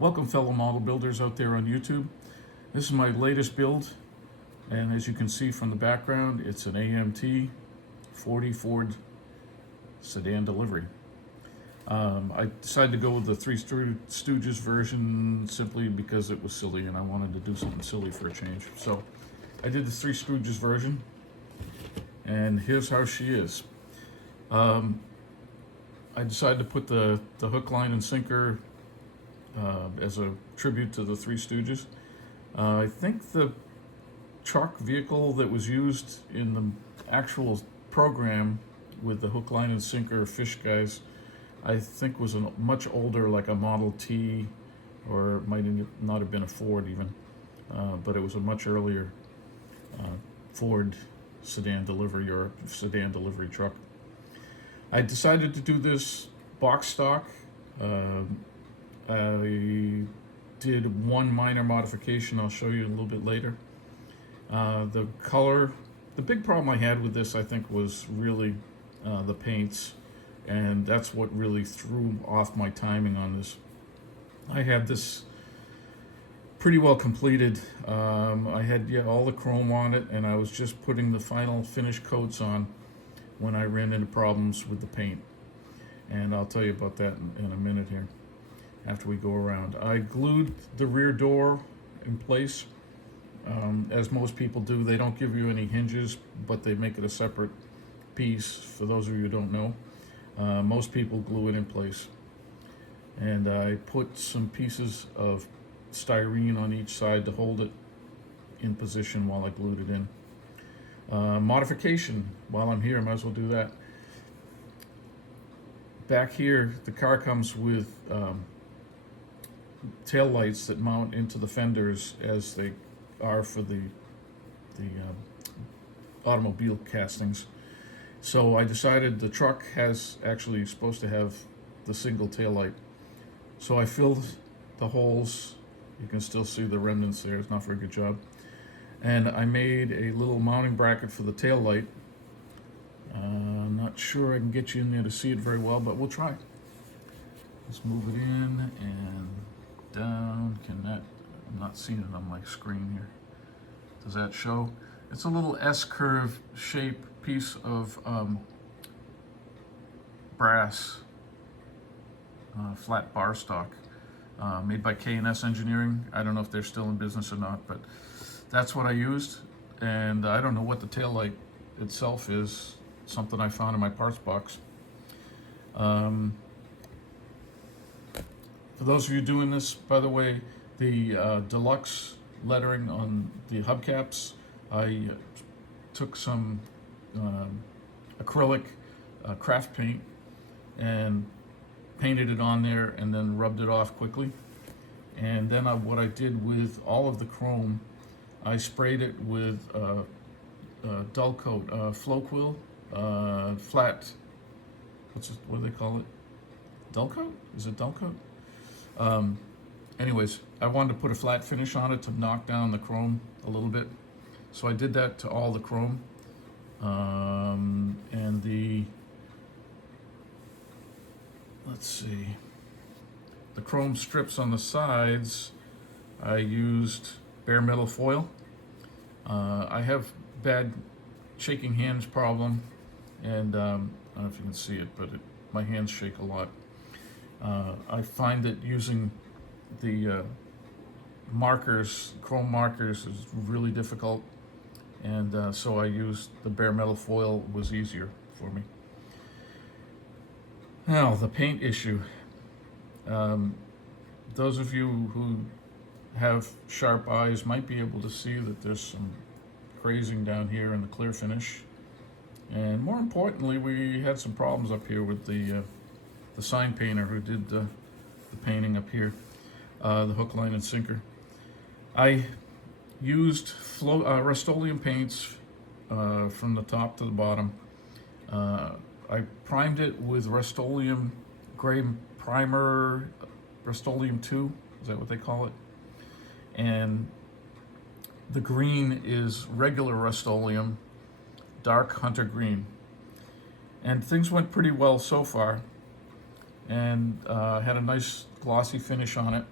Welcome, fellow model builders out there on YouTube. This is my latest build, and as you can see from the background, it's an AMT 40 Ford Sedan Delivery. I decided to go with the Three Stooges version simply because it was silly and I wanted to do something silly for a change. So I did the Three Stooges version, and here's how she is. I decided to put the hook, line, and sinker as a tribute to the Three Stooges. I think the truck vehicle that was used in the actual program with the hook, line, and sinker fish guys, I think was a much older, like a Model T, or it might not have been a Ford even, but it was a much earlier Ford sedan delivery or sedan delivery truck. I decided to do this box stock. I did one minor modification I'll show you a little bit later. The color, the big problem I had with this, I think, was really the paints, and that's what really threw off my timing on this. I had this pretty well completed. I had all the chrome on it, and I was just putting the final finish coats on when I ran into problems with the paint. And I'll tell you about that in a minute here after we go around. I glued the rear door in place, as most people do. They don't give you any hinges, but they make it a separate piece. For those of you who don't know, most people glue it in place. And I put some pieces of styrene on each side to hold it in position while I glued it in. Modification, while I'm here, I might as well do that. Back here, the car comes with tail lights that mount into the fenders as they are for the automobile castings. So I decided the truck has actually supposed to have the single tail light. So I filled the holes. You can still see the remnants there. It's not a very good job. And I made a little mounting bracket for the tail light. Not sure I can get you in there to see it very well, but we'll try. Let's move it in and down. I'm not seeing it on my screen here. Does that show? It's a little S-curve shape piece of brass, flat bar stock, made by K&S Engineering. I don't know if they're still in business or not, but that's what I used. And I don't know what the taillight itself is, something I found in my parts box. For those of you doing this, by the way, the deluxe lettering on the hubcaps, I took some acrylic craft paint and painted it on there and then rubbed it off quickly. And then what I did with all of the chrome, I sprayed it with dull coat, flow quill, flat, what do they call it? Dull coat? Is it dull coat? Anyways, I wanted to put a flat finish on it to knock down the chrome a little bit. So I did that to all the chrome. And let's see, the chrome strips on the sides, I used bare metal foil. I have bad shaking hands problem, and I don't know if you can see it, but my hands shake a lot. I find that using the markers, chrome markers, is really difficult, and so I used the bare metal foil. Was easier for me. Now, the paint issue. Those of you who have sharp eyes might be able to see that there's some crazing down here in the clear finish. And more importantly, we had some problems up here with the sign painter who did the painting up here, the hook, line, and sinker. I used Rustoleum paints from the top to the bottom. I primed it with Rustoleum gray primer, Rustoleum 2, is that what they call it? And the green is regular Rustoleum, dark hunter green. And things went pretty well so far, and had a nice glossy finish on it.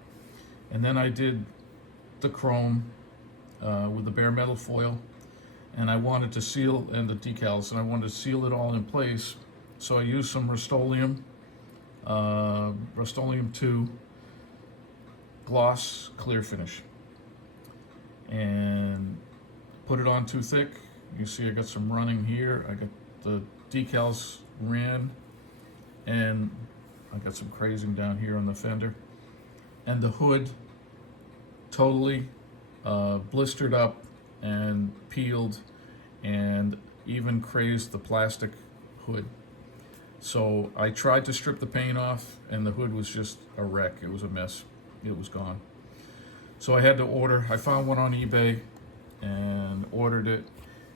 And then I did the chrome with the bare metal foil, and I wanted to seal, and the decals, and I wanted to seal it all in place. So I used some Rustoleum 2 gloss clear finish, and put it on too thick. You see I got some running here. I got the decals ran, and I got some crazing down here on the fender. And the hood totally blistered up and peeled, and even crazed the plastic hood. So I tried to strip the paint off, and the hood was just a wreck. It was a mess. It was gone. So I had to order. I found one on eBay and ordered it.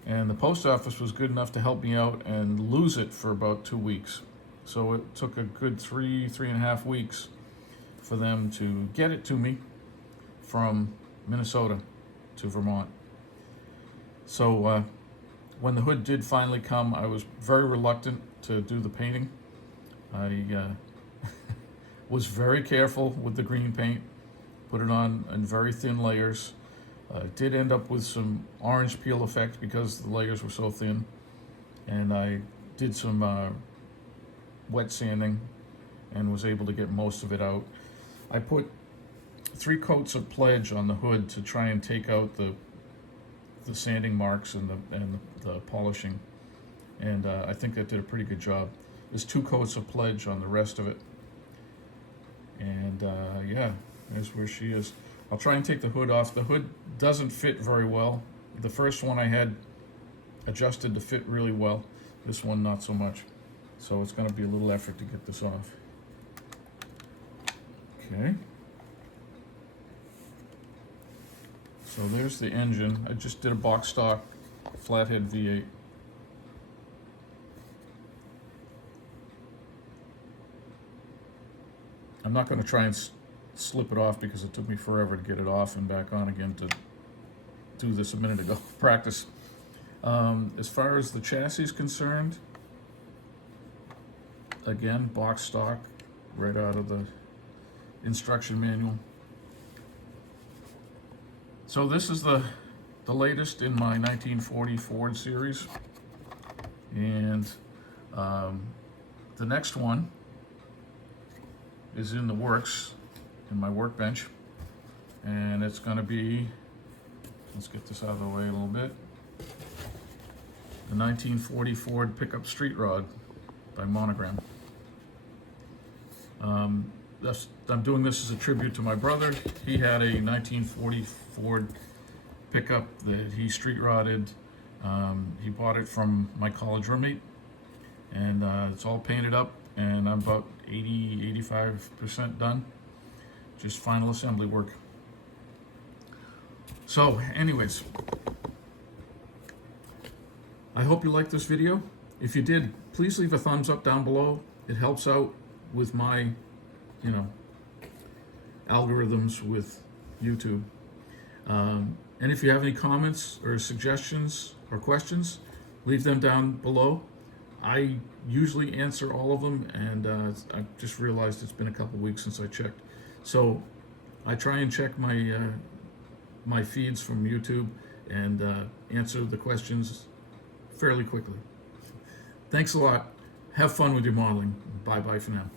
And the post office was good enough to help me out and lose it for about 2 weeks. So it took a good 3.5 weeks for them to get it to me from Minnesota to Vermont. So when the hood did finally come, I was very reluctant to do the painting. I was very careful with the green paint, put it on in very thin layers. Did end up with some orange peel effect because the layers were so thin, and I did some wet sanding and was able to get most of it out. I put 3 coats of pledge on the hood to try and take out the sanding marks and the polishing, and I think that did a pretty good job. There's 2 coats of pledge on the rest of it, and yeah, there's where she is. I'll try and take the hood off. The hood doesn't fit very well. The first one I had adjusted to fit really well. This one not so much. So it's going to be a little effort to get this off. Okay. So there's the engine. I just did a box stock flathead V8. I'm not going to try and slip it off because it took me forever to get it off and back on again to do this a minute ago. Practice. As far as the chassis is concerned, again, box stock, right out of the instruction manual. So this is the latest in my 1940 Ford series, and the next one is in the works in my workbench, and it's going to be, let's get this out of the way a little bit, the 1940 Ford pickup street rod by Monogram. I'm doing this as a tribute to my brother. He had a 1940 Ford pickup that he street rodded. He bought it from my college roommate, and it's all painted up, and I'm about 85% done. Just final assembly work. So anyways, I hope you liked this video. If you did, please leave a thumbs up down below. It helps out with my, algorithms with YouTube. And if you have any comments or suggestions or questions, leave them down below. I usually answer all of them, and I just realized it's been a couple weeks since I checked. So I try and check my my feeds from YouTube and answer the questions fairly quickly. Thanks a lot. Have fun with your modeling. Bye-bye for now.